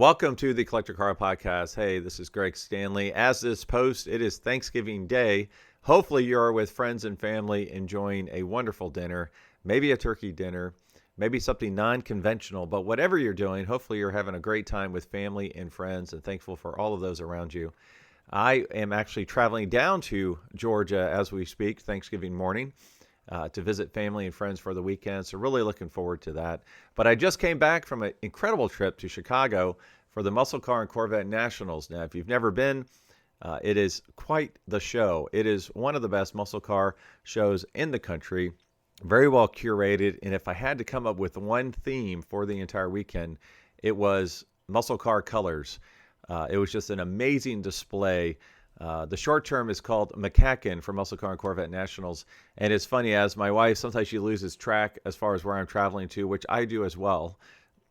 Welcome to the Collector Car Podcast. Hey, this is Greg Stanley. As this post, it is Thanksgiving Day. Hopefully you're with friends and family enjoying a wonderful dinner, maybe a turkey dinner, maybe something non-conventional, but whatever you're doing, hopefully you're having a great time with family and friends and thankful for all of those around you. I am actually traveling down to Georgia as we speak, Thanksgiving morning, to visit family and friends for the weekend. So really looking forward to that. But I just came back from an incredible trip to Chicago for the Muscle Car and Corvette Nationals. Now, if you've never been, it is quite the show. It is one of the best muscle car shows in the country, very well curated. And if I had to come up with one theme for the entire weekend, it was muscle car colors. It was just an amazing display. The short term is called MCACN for Muscle Car and Corvette Nationals. And it's funny, as my wife, sometimes she loses track as far as where I'm traveling to, which I do as well.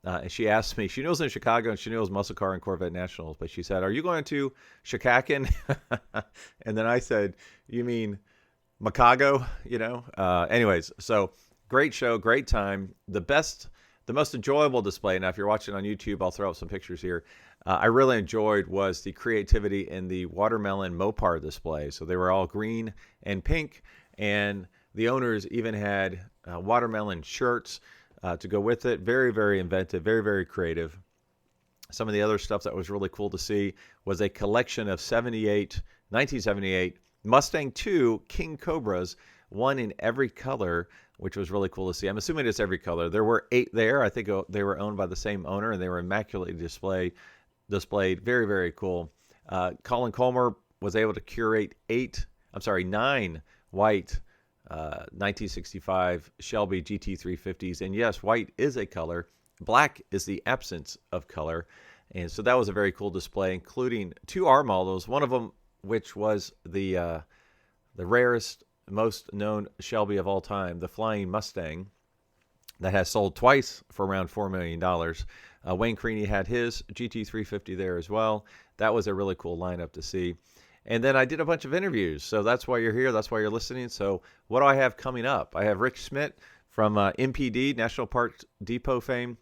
And she asked me, she knows in Chicago and she knows Muscle Car and Corvette Nationals, but she said, "Are you going to Chicago?" And then I said, "You mean Chicago?" Anyways, so great show, great time. The most enjoyable display. Now, if you're watching on YouTube, I'll throw up some pictures here. I really enjoyed was the creativity in the watermelon Mopar display. So they were all green and pink, and the owners even had watermelon shirts to go with it. Very, very inventive, very, very creative. Some of the other stuff that was really cool to see was a collection of 1978 Mustang II King Cobras, one in every color, which was really cool to see. I'm assuming it's every color. There were 8 there. I think they were owned by the same owner, and they were immaculately displayed. Very, very cool. Colin Colmer was able to curate 9 white 1965 Shelby GT350s. And yes, white is a color. Black is the absence of color. And so that was a very cool display, including 2 R models, one of them which was the rarest, most known Shelby of all time, the Flying Mustang, that has sold twice for around $4 million. Wayne Creaney had his GT350 there as well. That was a really cool lineup to see. And then I did a bunch of interviews. So that's why you're here. That's why you're listening. So what do I have coming up? I have Rick Schmidt from MPD, National Park Depot fame,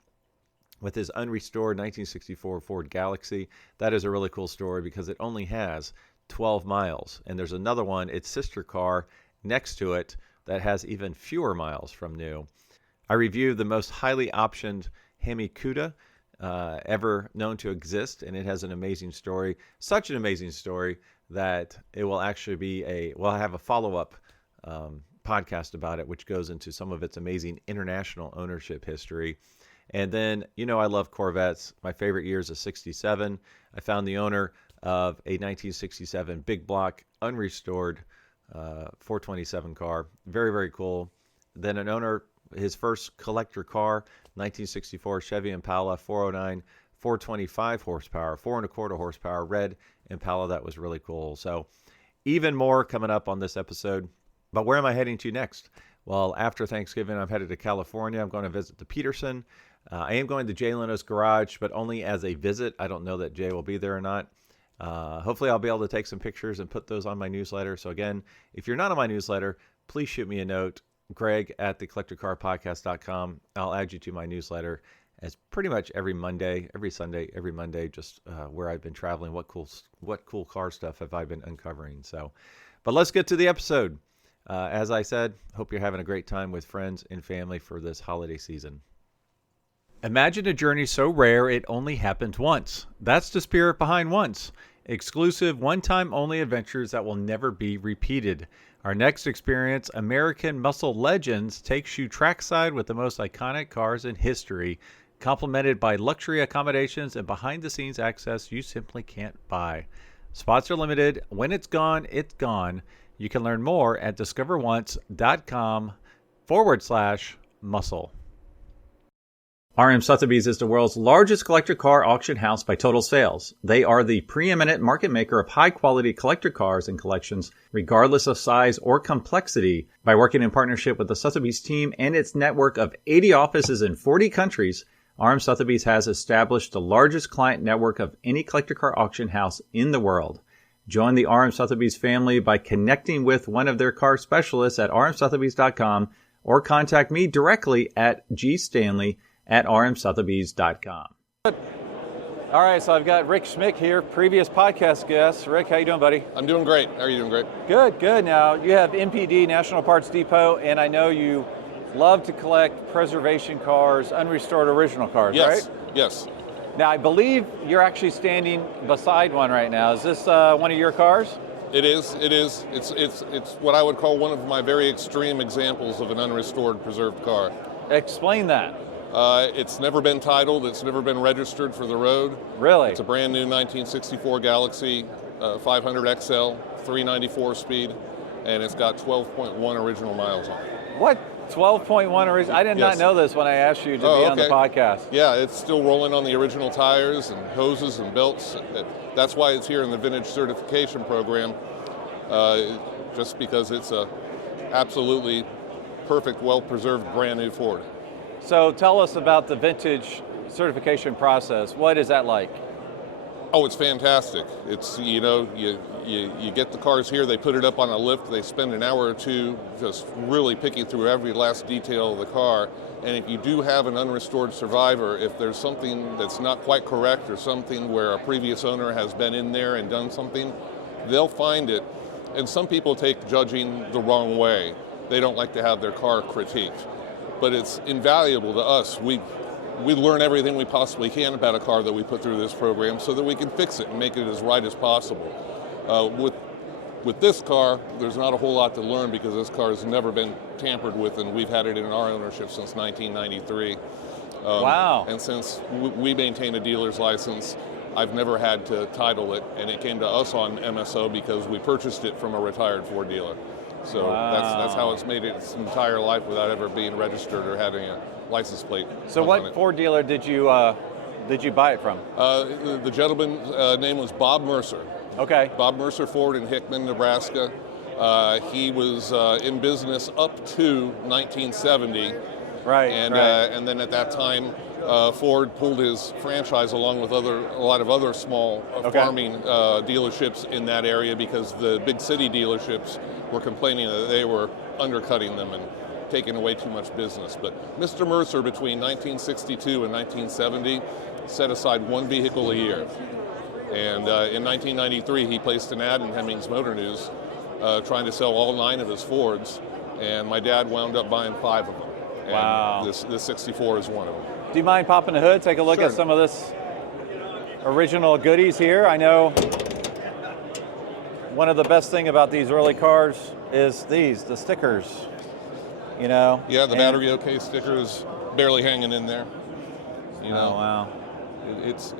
with his unrestored 1964 Ford Galaxy. That is a really cool story because it only has 12 miles. And there's another one, its sister car next to it, that has even fewer miles from new. I reviewed the most highly optioned Hemi Cuda ever known to exist, and it has an amazing story. Such an amazing story that it will actually I have a follow-up podcast about it, which goes into some of its amazing international ownership history. And then, I love Corvettes. My favorite year is a 67. I found the owner of a 1967 big block, unrestored 427 car. Very, very cool. Then an owner, his first collector car, 1964 Chevy Impala 409, 425 horsepower, 4.25 horsepower, red Impala. That was really cool. So even more coming up on this episode. But where am I heading to next? Well, after Thanksgiving, I'm headed to California. I'm going to visit the Peterson. I am going to Jay Leno's garage, but only as a visit. I don't know that Jay will be there or not. Hopefully I'll be able to take some pictures and put those on my newsletter. So again, if you're not on my newsletter, please shoot me a note, greg@thecollectorcarpodcast.com. I'll add you to my newsletter as pretty much every Monday, every Sunday, every Monday, just where I've been traveling, what cool car stuff have I been uncovering. So, but let's get to the episode. As I said, hope you're having a great time with friends and family for this holiday season. Imagine a journey so rare it only happened once. That's the spirit behind Once. Exclusive, one-time only adventures that will never be repeated. Our next experience, American Muscle Legends, takes you trackside with the most iconic cars in history, complemented by luxury accommodations and behind-the-scenes access you simply can't buy. Spots are limited. When it's gone, it's gone. You can learn more at discoveronce.com/muscle. RM Sotheby's is the world's largest collector car auction house by total sales. They are the preeminent market maker of high-quality collector cars and collections, regardless of size or complexity. By working in partnership with the Sotheby's team and its network of 80 offices in 40 countries, RM Sotheby's has established the largest client network of any collector car auction house in the world. Join the RM Sotheby's family by connecting with one of their car specialists at rmsotheby's.com or contact me directly at gstanley@rmsotheby's.com. All right, so I've got Rick Schmick here, previous podcast guest. Rick, how you doing, buddy? I'm doing great. How are you doing, Greg? Good, good. Now, you have NPD, National Parts Depot, and I know you love to collect preservation cars, unrestored original cars, Yes, right? yes. Now, I believe you're actually standing beside one right now. Is this one of your cars? It is. It's what I would call one of my very extreme examples of an unrestored preserved car. Explain that. It's never been titled. It's never been registered for the road. Really? It's a brand new 1964 Galaxy 500 XL, 394 speed, and it's got 12.1 original miles on it. What? 12.1 original? I did not know this when I asked you to be on the podcast. Yeah, it's still rolling on the original tires and hoses and belts. That's why it's here in the vintage certification program, just because it's a absolutely perfect, well-preserved, brand new Ford. So tell us about the vintage certification process. What is that like? Oh, it's fantastic. It's, you get the cars here, they put it up on a lift, they spend an hour or two just really picking through every last detail of the car. And if you do have an unrestored survivor, if there's something that's not quite correct or something where a previous owner has been in there and done something, they'll find it. And some people take judging the wrong way. They don't like to have their car critiqued. But it's invaluable to us. We learn everything we possibly can about a car that we put through this program so that we can fix it and make it as right as possible. With this car, there's not a whole lot to learn because this car has never been tampered with, and we've had it in our ownership since 1993. Wow. And since we maintain a dealer's license, I've never had to title it, and it came to us on MSO because we purchased it from a retired Ford dealer. So that's how it's made it its entire life without ever being registered or having a license plate. So what Ford dealer did you buy it from? The gentleman's name was Bob Mercer. Okay. Bob Mercer Ford in Hickman, Nebraska. He was in business up to 1970. Right. And then at that time, Ford pulled his franchise along with a lot of other small farming dealerships in that area because the big city dealerships were complaining that they were undercutting them and taking away too much business. But Mr. Mercer, between 1962 and 1970, set aside one vehicle a year. And in 1993, he placed an ad in Hemmings Motor News trying to sell all 9 of his Fords, and my dad wound up buying 5 of them. And wow. This 64 is one of them. Do you mind popping the hood, take a look Sure. at some of this original goodies here? I know one of the best thing about these early cars is the stickers, Yeah, the battery OK sticker is barely hanging in there. Oh, wow. It's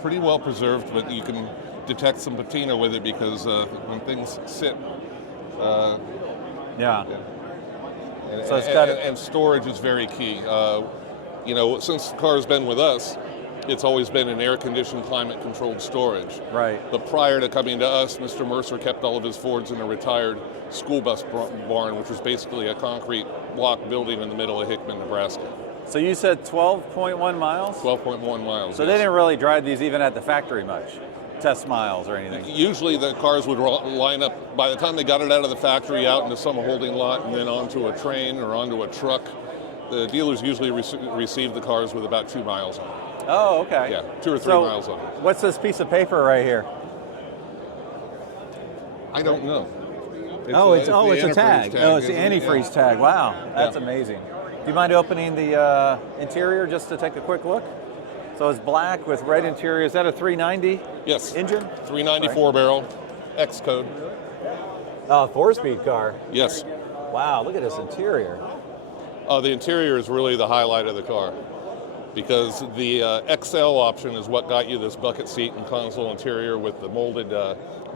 pretty well preserved, but you can detect some patina with it because when things sit. Yeah. And, So it's got and storage is very key. Since the car's been with us, it's always been an air-conditioned, climate-controlled storage. Right. But prior to coming to us, Mr. Mercer kept all of his Fords in a retired school bus barn, which was basically a concrete block building in the middle of Hickman, Nebraska. So you said 12.1 miles? 12.1 miles. So yes. they didn't really drive these even at the factory much, test miles or anything? Usually the cars would line up, by the time they got it out of the factory, out into some holding lot, and then onto a train or onto a truck, the dealers usually receive the cars with about 2 miles on them. Oh, okay. Yeah, 2 or 3 miles on them. What's this piece of paper right here? I don't know. It's a tag. Oh, it's the antifreeze tag. Wow, that's amazing. Do you mind opening the interior just to take a quick look? So it's black with red interior. Is that a 390 yes. engine? 394 barrel, X code. Oh, 4-speed car. Yes. Wow, look at this interior. The interior is really the highlight of the car because the XL option is what got you this bucket seat and console interior with the molded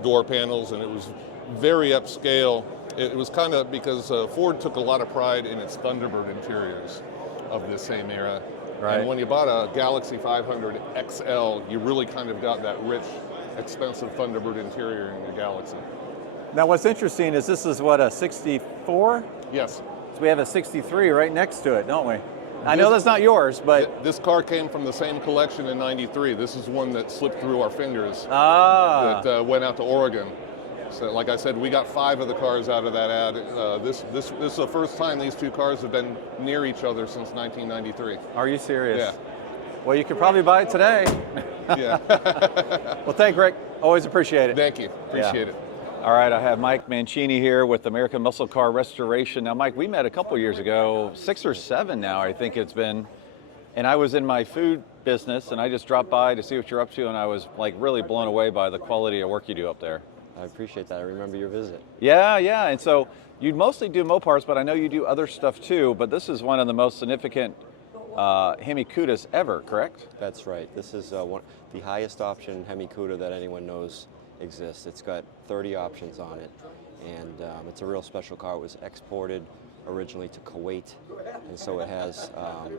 door panels, and it was very upscale. It was kind of because Ford took a lot of pride in its Thunderbird interiors of this same era. Right. And when you bought a Galaxy 500 XL, you really kind of got that rich, expensive Thunderbird interior in your Galaxy. Now what's interesting is this is what, a 64? Yes. So we have a 63 right next to it, don't we? I know that's not yours, but... This car came from the same collection in '93. This is one that slipped through our fingers. That went out to Oregon. So like I said, we got 5 of the cars out of that ad. This is the first time these 2 cars have been near each other since 1993. Are you serious? Yeah. Well, you could probably buy it today. Yeah. Well, thank Rick. Always appreciate it. Thank you. Appreciate it. All right, I have Mike Mancini here with American Muscle Car Restoration. Now, Mike, we met a couple years ago, 6 or 7 now, I think it's been. And I was in my food business, and I just dropped by to see what you're up to, and I was like really blown away by the quality of work you do up there. I appreciate that. I remember your visit. Yeah. And so you mostly do Mopars, but I know you do other stuff too. But this is one of the most significant Hemi Cudas ever, correct? That's right. This is the highest option Hemi Cuda that anyone knows exists. It's got 30 options on it, and it's a real special car. It was exported originally to Kuwait, and so it has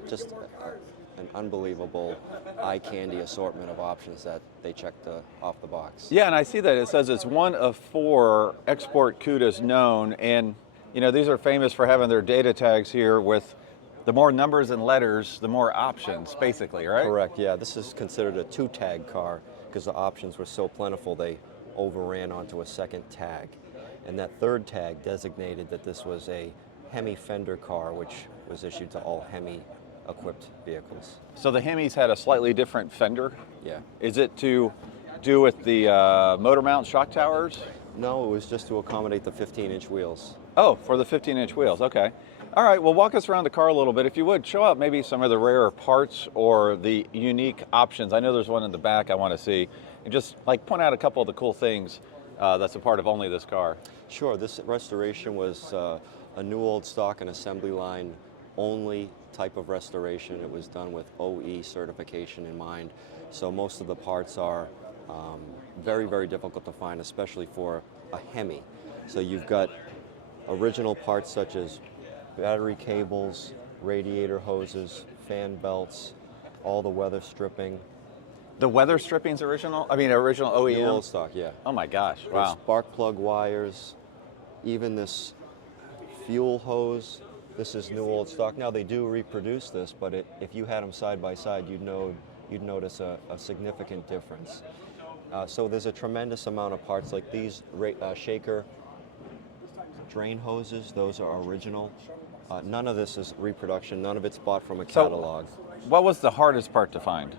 just an unbelievable eye candy assortment of options that they checked off the box. Yeah, and I see that it says it's one of 4 export Cudas known, and you know these are famous for having their data tags here with the more numbers and letters, the more options, basically, right? Correct. Yeah, this is considered a 2-tag car because the options were so plentiful they overran onto a second tag, and that 3rd tag designated that this was a Hemi fender car, which was issued to all Hemi equipped vehicles. So the Hemis had a slightly different fender. Yeah. Is it to do with the motor mount shock towers? No, it was just to accommodate the 15-inch wheels. Oh, for the 15-inch wheels, okay. All right, well, walk us around the car a little bit. If you would, show out maybe some of the rarer parts or the unique options. I know there's one in the back I want to see. And just like point out a couple of the cool things that's a part of only this car. Sure, this restoration was a new old stock and assembly line only type of restoration. It was done with OE certification in mind. So most of the parts are very, very difficult to find, especially for a Hemi. So you've got original parts such as battery cables, radiator hoses, fan belts, all the weather stripping. The weather stripping's original? I mean, original OEM? New old stock, yeah. Oh my gosh, There's wow. spark plug wires, even this fuel hose. This is new old stock. Now they do reproduce this, but if you had them side by side, you'd notice a significant difference. So there's a tremendous amount of parts like these shaker drain hoses. Those are original. None of this is reproduction. None of it's bought from a catalog. So, what was the hardest part to find?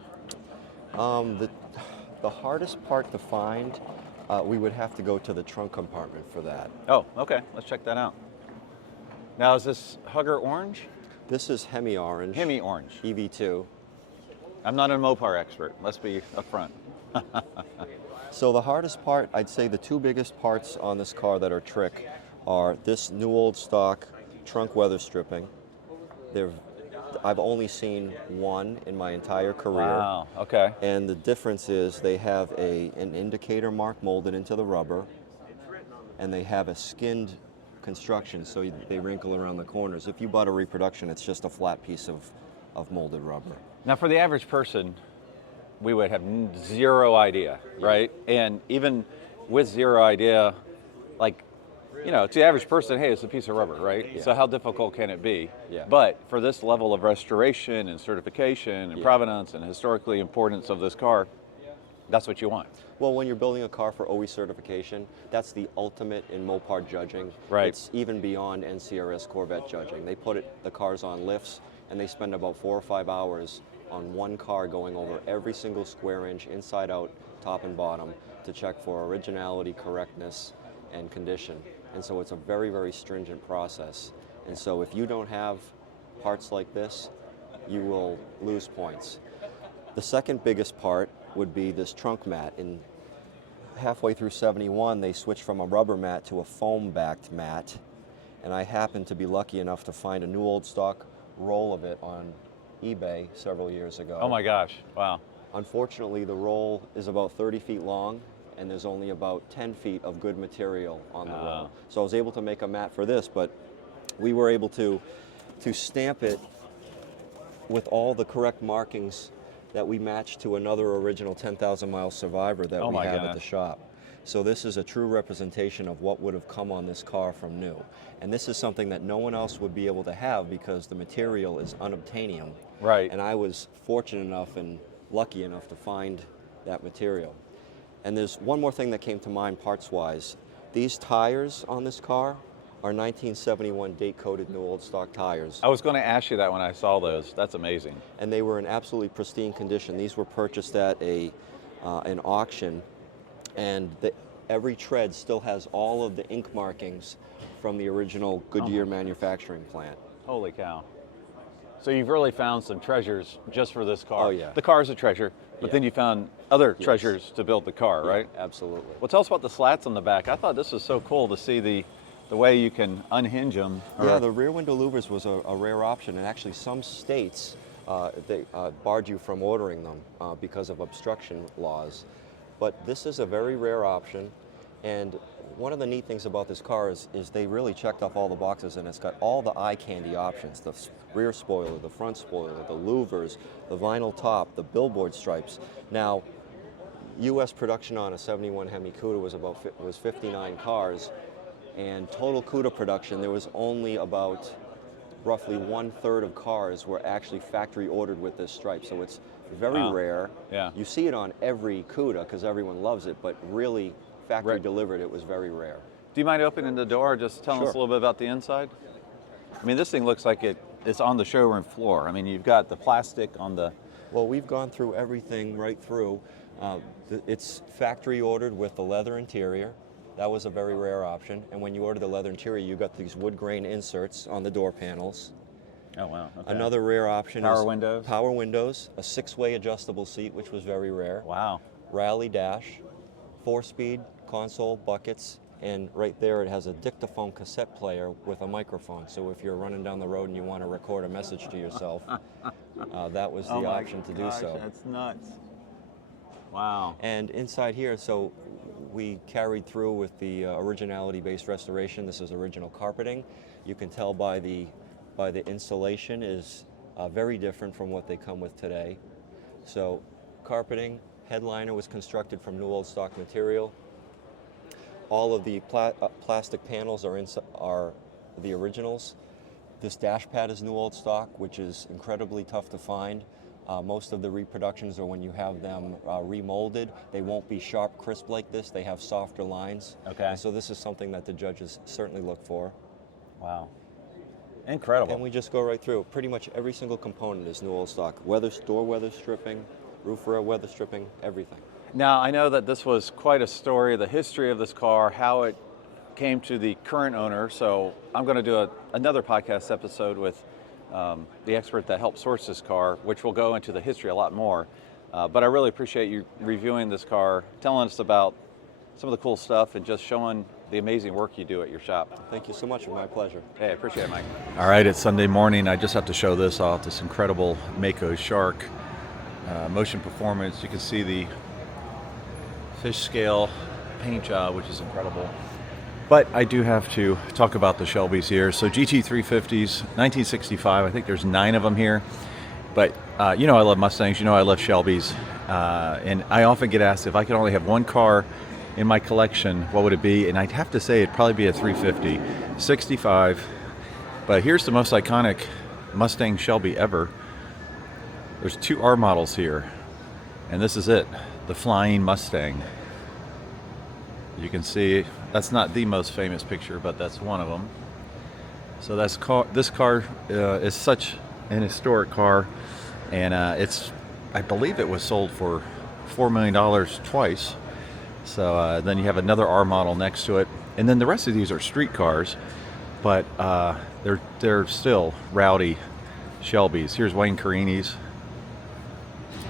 The hardest part to find, we would have to go to the trunk compartment for that. Oh, okay, let's check that out. Now, is this Hugger Orange? This is Hemi Orange. Hemi Orange. EV2. I'm not a Mopar expert, let's be upfront. So the hardest part, I'd say the 2 biggest parts on this car that are trick are this new old stock trunk weather stripping. I've only seen one in my entire career. Wow, okay. And the difference is they have an indicator mark molded into the rubber, and they have a skinned construction, so they wrinkle around the corners. If you bought a reproduction, it's just a flat piece of molded rubber. Now, for the average person, we would have 0 idea, right? And even with 0 idea, like, you know, to the average person, hey, it's a piece of rubber, right? Yeah. So how difficult can it be? Yeah. But for this level of restoration and certification and provenance and historically importance of this car, that's what you want. Well, when you're building a car for OE certification, that's the ultimate in Mopar judging. Right. It's even beyond NCRS Corvette judging. They put the cars on lifts, and they spend about 4 or 5 hours on one car going over every single square inch, inside out, top and bottom, to check for originality, correctness, and condition. And so it's a very, very stringent process. And so if you don't have parts like this, you will lose points. The second biggest part would be this trunk mat. In halfway through 71, they switched from a rubber mat to a foam-backed mat. And I happened to be lucky enough to find a new old stock roll of it on eBay several years ago. Oh my gosh, wow. Unfortunately, the roll is about 30 feet long, and there's only about 10 feet of good material on the roll. So I was able to make a mat for this, but we were able to stamp it with all the correct markings that we matched to another original 10,000 mile survivor that we have at the shop. So this is a true representation of what would have come on this car from new. And this is something that no one else would be able to have because the material is unobtainium. Right. And I was fortunate enough and lucky enough to find that material. And there's one more thing that came to mind parts-wise. These tires on this car are 1971 date-coated new old stock tires. I was going to ask you that when I saw those. That's amazing. And they were in absolutely pristine condition. These were purchased at an auction, and every tread still has all of the ink markings from the original Goodyear manufacturing plant. Holy cow. So you've really found some treasures just for this car. Oh, yeah. The car is a treasure, but then you found other treasures to build the car, right? Absolutely. Well, tell us about the slats on the back. I thought this was so cool to see the way you can unhinge them. Yeah, the rear window louvers was a rare option, and actually some states they barred you from ordering them because of obstruction laws. But this is a very rare option, and one of the neat things about this car is they really checked off all the boxes, and it's got all the eye candy options: the rear spoiler, the front spoiler, the louvers, the vinyl top, the billboard stripes. Now, U.S. production on a 71 Hemi Cuda was 59 cars, and total Cuda production, there was only about roughly 1/3 of cars were actually factory ordered with this stripe. So it's very rare. Yeah. You see it on every Cuda because everyone loves it, but really factory delivered, it was very rare. Do you mind opening the door, just telling us a little bit about the inside? I mean, this thing looks like it's on the showroom floor. I mean, you've got the plastic on the... Well, we've gone through everything right through. It's factory ordered with the leather interior. That was a very rare option. And when you order the leather interior, you got these wood grain inserts on the door panels. Oh, wow. Okay. Another rare option Power is windows? Power windows, a 6-way adjustable seat, which was very rare. Wow. Rally dash, 4-speed console buckets, and right there it has a dictaphone cassette player with a microphone. So if you're running down the road and you want to record a message to yourself, that was the option to do so. That's nuts. Wow. And inside here, so we carried through with the originality-based restoration. This is original carpeting. You can tell by the insulation is very different from what they come with today. So carpeting, headliner was constructed from new old stock material. All of the plastic panels are the originals. This dash pad is new old stock, which is incredibly tough to find. Most of the reproductions are when you have them remolded. They won't be sharp, crisp like this. They have softer lines. Okay. And so this is something that the judges certainly look for. Wow. Incredible. And we just go right through. Pretty much every single component is new old stock. Door weather stripping, roof rail weather stripping, everything. Now, I know that this was quite a story, the history of this car, how it came to the current owner. So I'm going to do another podcast episode with the expert that helped source this car, which will go into the history a lot more. But I really appreciate you reviewing this car, telling us about some of the cool stuff, and just showing the amazing work you do at your shop. Thank you so much. My pleasure. Hey, I appreciate it, Mike. All right, it's Sunday morning. I just have to show this off, this incredible Mako Shark motion performance. You can see the fish scale paint job, which is incredible. But I do have to talk about the Shelbys here. So GT350s, 1965, I think there's 9 of them here. But you know I love Mustangs, you know I love Shelbys. And I often get asked if I could only have one car in my collection, what would it be? And I'd have to say it'd probably be a 350, 65. But here's the most iconic Mustang Shelby ever. There's 2 R models here. And this is it, the Flying Mustang. You can see that's not the most famous picture, but that's one of them. So this car is such an historic car, and I believe it was sold for $4 million twice. So then you have another R model next to it, and then the rest of these are street cars, but they're still rowdy Shelbys. Here's Wayne Carini's,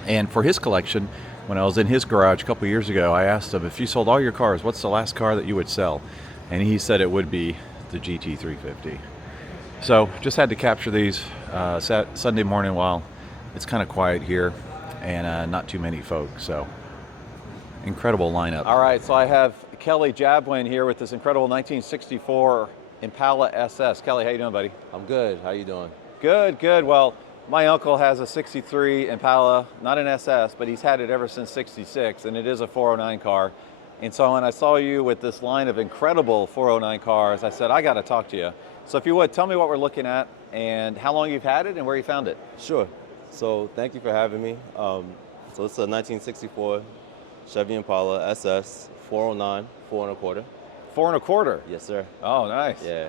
and for his collection, when I was in his garage a couple years ago, I asked him, if you sold all your cars, what's the last car that you would sell? And he said it would be the GT350. So just had to capture these Sunday morning while it's kind of quiet here and not too many folks. So incredible lineup. All right, so I have Kelly Jabwin here with this incredible 1964 Impala SS. Kelly, how you doing, buddy? I'm good. How you doing? Good, good. Well, my uncle has a 63 Impala, not an SS, but he's had it ever since 66, and it is a 409 car. And so when I saw you with this line of incredible 409 cars, I said, I got to talk to you. So if you would, tell me what we're looking at and how long you've had it and where you found it. Sure. So thank you for having me. So it's a 1964 Chevy Impala SS 409 4 1/4. 4 1/4. Yes, sir. Oh, nice. Yeah.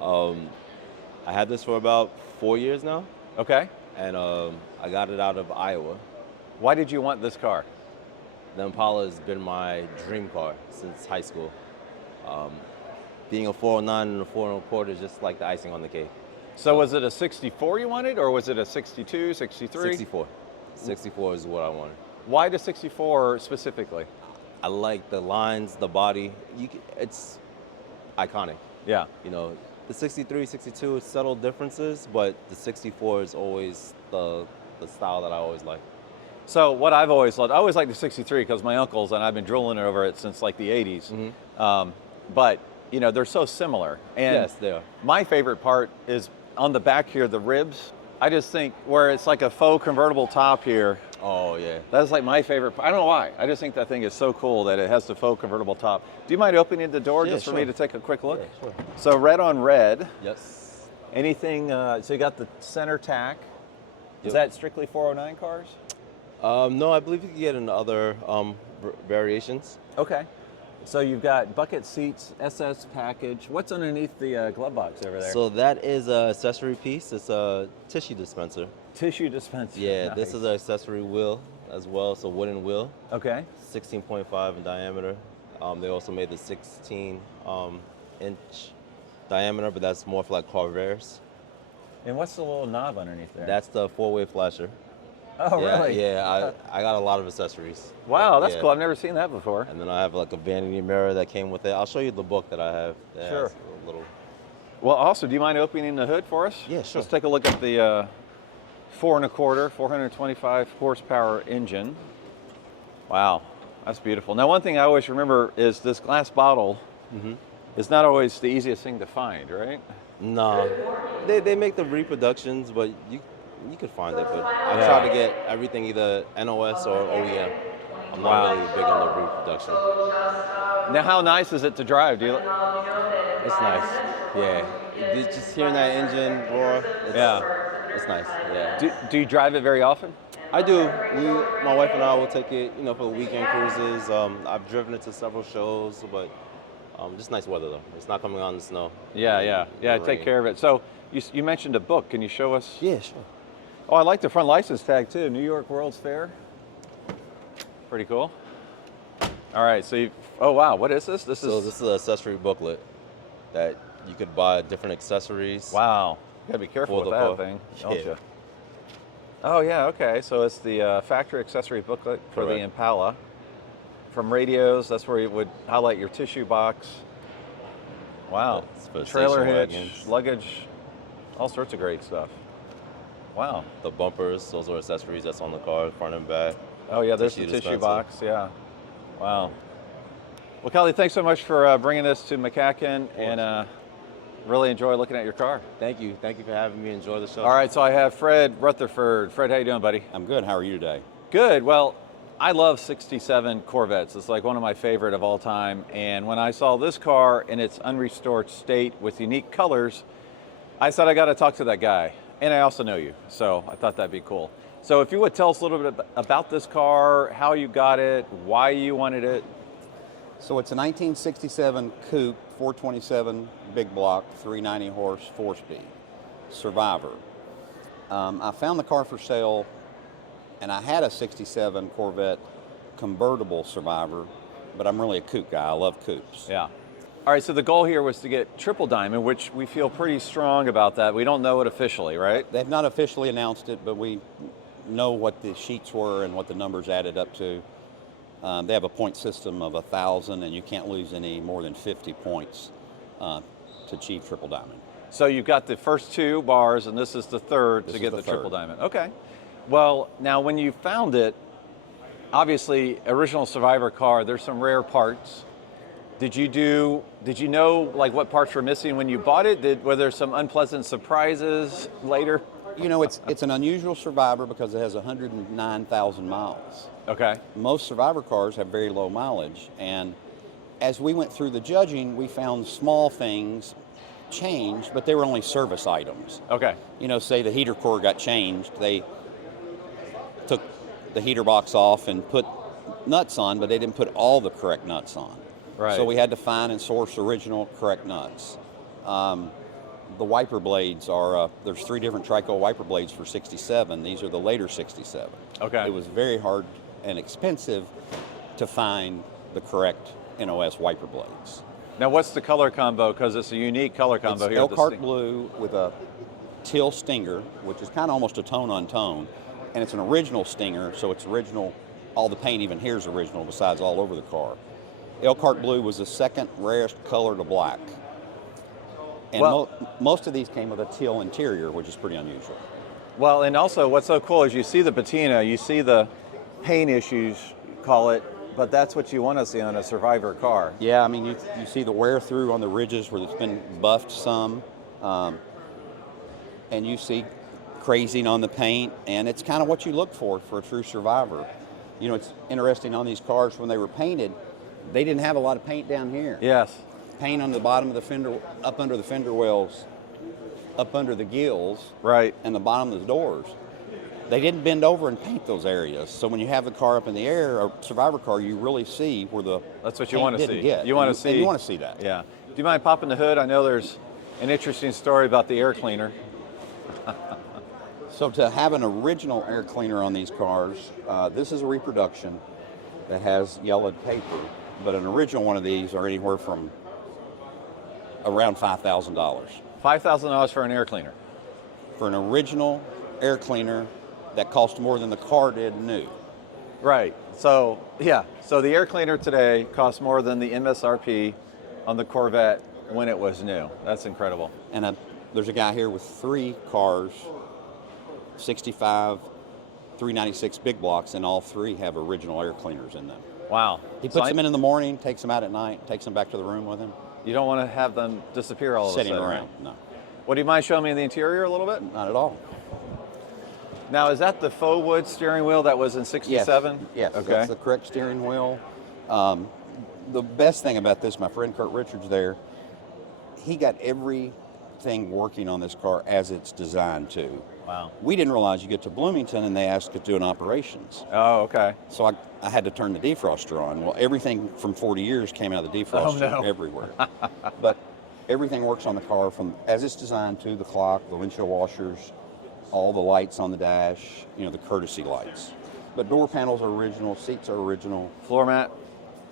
I had this for about 4 years now, Okay. and I got it out of Iowa. Why did you want this car? The Impala has been my dream car since high school. Being a 409 and a 4 1/4 is just like the icing on the cake. So was it a 64 you wanted, or was it a 62, 63? 64. 64 is what I wanted. Why the 64 specifically? I like the lines, the body. It's iconic. Yeah. You know, the 63, 62, it's subtle differences, but the 64 is always the style that I always like. So what I've always loved, I always liked the 63 because my uncles, and I've been drooling over it since like the 80s. But, you know, they're so similar. And Yes, they are. my favorite part is on the back here, the ribs. I just think where it's like a faux convertible top here, Oh, yeah. that's like my favorite. I don't know why. I just think that thing is so cool that it has the faux convertible top. Do you mind opening the door Yeah, just for me sure. to take a quick look? Yeah, sure. So red on red. Yes. Anything, so you got the center tack. Is Yep. that strictly 409 cars? No, I believe you can get in other variations. Okay. So you've got bucket seats, SS package. What's underneath the glove box over there? So that is an accessory piece. It's a tissue dispenser. Tissue dispenser. Yeah, Nice. this is an accessory wheel as well. It's a wooden wheel, Okay. 16.5 in diameter. They also made the 16 inch diameter, but that's more for like Corvettes. And what's the little knob underneath there? That's the 4-way flasher. oh, yeah, really? Yeah, I got a lot of accessories. Wow, that's Yeah. cool. I've never seen that before. And then I have like a vanity mirror that came with it. I'll show you the book that I have. That Sure. has a little. Well, also, do you mind opening the hood for us? Yeah, sure. Let's take a look at the 4 1/4, 425 horsepower engine. Wow, that's beautiful. Now, one thing I always remember is this glass bottle is not always the easiest thing to find, right? No, they make the reproductions, but you could find it. But I Yeah. try to get everything either NOS or OEM. I'm not Wow. really big on the reproduction. Now, how nice is it to drive? Do you? It's nice. Yeah, just hearing that engine roar. It's nice. Yeah. Do you drive it very often? I do. My wife and I will take it, for weekend cruises. I've driven it to several shows, but just nice weather though. It's not coming on in the snow. Yeah. The Take rain. care of it. So you mentioned a book. Can you show us? Yeah, sure. Oh, I like the front license tag too. New York World's Fair. Pretty cool. All right. So oh wow, what is this? This So is this is an accessory booklet that you could buy different accessories. wow. You gotta be careful For with the that car. thing, don't Yeah. you? Oh yeah. Okay. So it's the factory accessory booklet for the Correct. Impala. From radios, that's where you would highlight your tissue box. Wow. It's for Trailer station hitch, wagons. luggage, all sorts of great stuff. Wow. The bumpers, those are accessories that's on the car, front and back. Oh yeah, there's Tissue the tissue dispenser. box. Yeah. Wow. Well, Kelly, thanks so much for bringing this to MCACN, and really enjoy looking at your car. Thank you. Thank you for having me. Enjoy the show. All right, so I have Fred Rutherford. Fred, how you doing, buddy? I'm good. How are you today? Good. Well, I love 67 Corvettes. It's like one of my favorite of all time. And when I saw this car in its unrestored state with unique colors, I said I got to talk to that guy. And I also know you, so I thought that'd be cool. So if you would tell us a little bit about this car, how you got it, why you wanted it. So it's a 1967 coupe, 427 big block, 390 horse, 4-speed, Survivor. I found the car for sale, and I had a 67 Corvette convertible Survivor, but I'm really a coupe guy. I love coupes. Yeah. All right, so the goal here was to get triple diamond, which we feel pretty strong about that. We don't know it officially, right? They've not officially announced it, but we know what the sheets were and what the numbers added up to. They have a point system of 1,000, and you can't lose any more than 50 points to achieve triple diamond. So you've got the first 2 bars, and this is the third This to is get the the triple third. diamond. Okay. Well, now when you found it, obviously original Survivor car, there's some rare parts. Did you know like what parts were missing when you bought it? Were there some unpleasant surprises later? You know, it's an unusual Survivor because it has 109,000 miles. Okay. Most Survivor cars have very low mileage, and as we went through the judging, we found small things changed, but they were only service items. Okay. You know, say the heater core got changed, they took the heater box off and put nuts on, but they didn't put all the correct nuts on. Right. So we had to find and source original correct nuts. The wiper blades are, there's 3 different tricoat wiper blades for 67. These are the later 67. Okay. It was very hard and expensive to find the correct NOS wiper blades. Now, what's the color combo? Because it's a unique color combo It's here. Elkhart blue with a teal stinger, which is kind of almost a tone on tone, and it's an original stinger, so it's original. All the paint even here is original, besides all over the car. Elkhart blue was the second rarest color to black, and most of these came with a teal interior, which is pretty unusual. Well, and also what's so cool is you see the patina, you see the paint issues, call it, but that's what you want to see on a Survivor car. Yeah, I mean, you see the wear through on the ridges where it's been buffed some, and you see crazing on the paint, and it's kind of what you look for a true Survivor. You know, it's interesting on these cars when they were painted, they didn't have a lot of paint down here. Yes. Paint on the bottom of the fender, up under the fender wells, up under the gills, Right. and the bottom of the doors. They didn't bend over and paint those areas. So when you have the car up in the air, a Survivor car, you really see where the That's what you paint want to didn't see. get. You want to And see. you want to see that. Yeah. Do you mind popping the hood? I know there's an interesting story about the air cleaner. So to have an original air cleaner on these cars, this is a reproduction that has yellowed paper, but an original one of these are anywhere from around $5,000. $5,000 for an air cleaner. For an original air cleaner that cost more than the car did new. Right. So, yeah. So the air cleaner today costs more than the MSRP on the Corvette when it was new. That's incredible. And there's a guy here with 3 cars, 65, 396 big blocks, and all 3 have original air cleaners in them. Wow. He puts them in the morning, takes them out at night, takes them back to the room with him. You don't want to have them disappear all of a Sitting sudden. around, Right? no, Well, do you mind showing me the interior a little bit? not at all. Now, is that the faux wood steering wheel that was in 67? Yes, Okay. that's the correct steering wheel. The best thing about this, my friend Kurt Richards there, he got everything working on this car as it's designed to. Wow. We didn't realize you get to Bloomington and they asked to do an operations. Oh, okay. So I had to turn the defroster on. Well, everything from 40 years came out of the defroster no. everywhere. But everything works on the car from as it's designed to, the clock, the windshield washers, all the lights on the dash, you know, the courtesy lights. But door panels are original, seats are original, Floor mat.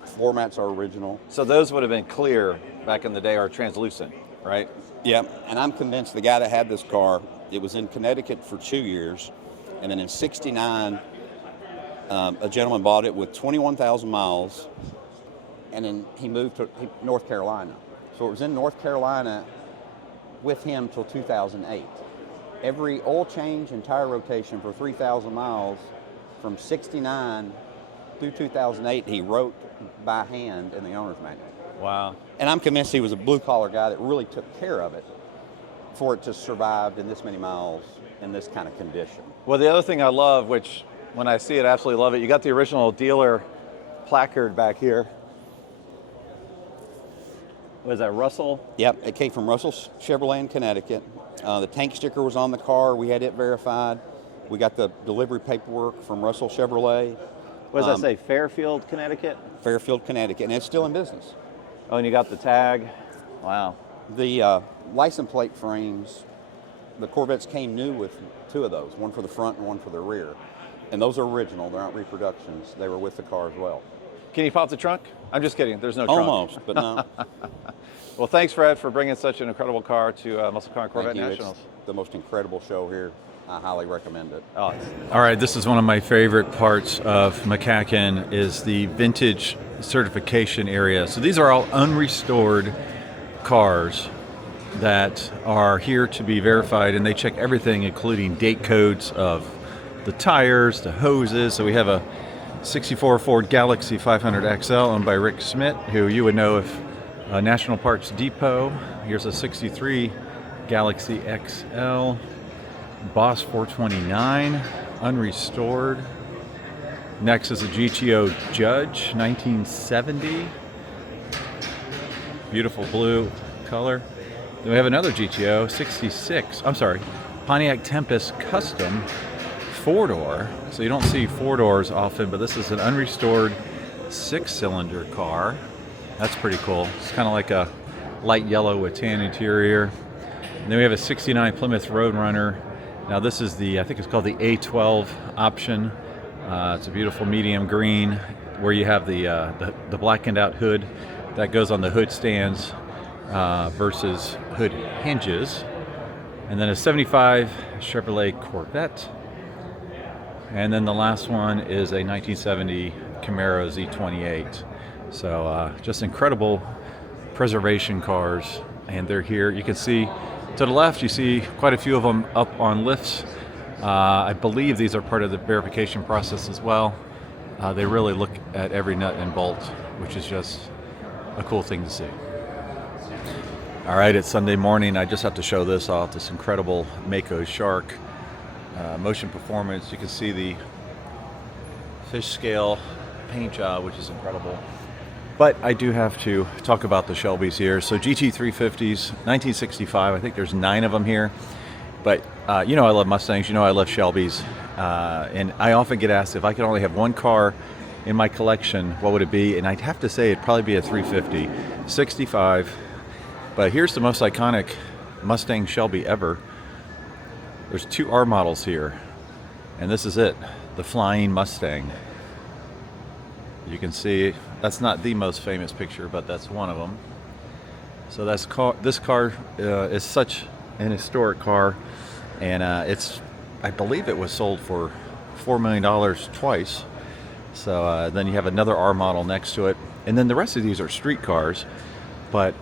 floor mats are original. So those would have been clear back in the day, or translucent, right? Yeah, and I'm convinced the guy that had this car, it was in Connecticut for 2 years, and then in 69, a gentleman bought it with 21,000 miles, and then he moved to North Carolina. So it was in North Carolina with him till 2008. Every oil change and tire rotation for 3,000 miles from 69 through 2008, he wrote by hand in the owner's manual. Wow. And I'm convinced he was a blue-collar guy that really took care of it for it to survive in this many miles in this kind of condition. Well, the other thing I love, which when I see it, I absolutely love it, you got the original dealer placard back here. Was that Russell? Yep, it came from Russell Chevrolet in Connecticut. The tank sticker was on the car. We had it verified. We got the delivery paperwork from Russell Chevrolet. What does that say? Fairfield, Connecticut? Fairfield, Connecticut, and it's still in business. Oh, and you got the tag. Wow. The license plate frames, the Corvettes came new with 2 of those, one for the front and one for the rear. And those are original, they're not reproductions. They were with the car as well. Can you pop the trunk? I'm just kidding. There's no trunk. Almost, but no. Well, thanks, Fred, for bringing such an incredible car to Muscle Car and Corvette Thank you. Nationals. It's the most incredible show here. I highly recommend it. Oh, all right, this is one of my favorite parts of MCACN is the vintage certification area. So these are all unrestored cars that are here to be verified, and they check everything, including date codes of the tires, the hoses. So we have a 64 Ford Galaxy 500 XL owned by Rick Schmidt, who you would know if National Parts Depot. Here's a 63 Galaxy XL. Boss 429, unrestored. Next is a GTO Judge, 1970. Beautiful blue color. Then we have another GTO, 66. I'm sorry, Pontiac Tempest Custom, 4-door. So you don't see 4 doors often, but this is an unrestored 6-cylinder car. That's pretty cool. It's kind of like a light yellow with tan interior. And then we have a 69 Plymouth Roadrunner. Now this is the, I think it's called the A12 option. It's a beautiful medium green where you have the blackened out hood that goes on the hood stands versus hood hinges. And then a 75 Chevrolet Corvette. And then the last one is a 1970 Camaro Z28. So just incredible preservation cars, and they're here. You can see to the left, you see quite a few of them up on lifts. I believe these are part of the verification process as well. They really look at every nut and bolt, which is just a cool thing to see. All right, it's Sunday morning. I just have to show this off, this incredible Mako Shark motion performance. You can see the fish scale paint job, which is incredible. But I do have to talk about the Shelbys here. So GT350s, 1965, I think there's 9 of them here. But you know I love Mustangs, you know I love Shelbys. And I often get asked if I could only have one car in my collection, what would it be? And I'd have to say it'd probably be a 350, 65. But here's the most iconic Mustang Shelby ever. There's 2 R models here. And this is it, the Flying Mustang. You can see that's not the most famous picture, but that's one of them. So this car is such an historic car, and I believe it was sold for $4 million twice. So then you have another R model next to it, and then the rest of these are street cars, but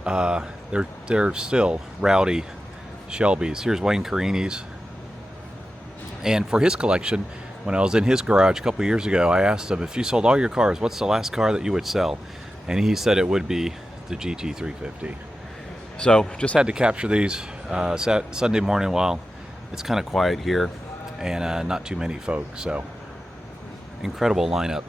they're still rowdy Shelbys. Here's Wayne Carini's, and for his collection, when I was in his garage a couple years ago, I asked him, if you sold all your cars, what's the last car that you would sell? And he said it would be the GT350. So just had to capture these Sunday morning while it's kind of quiet here and not too many folks. So incredible lineup.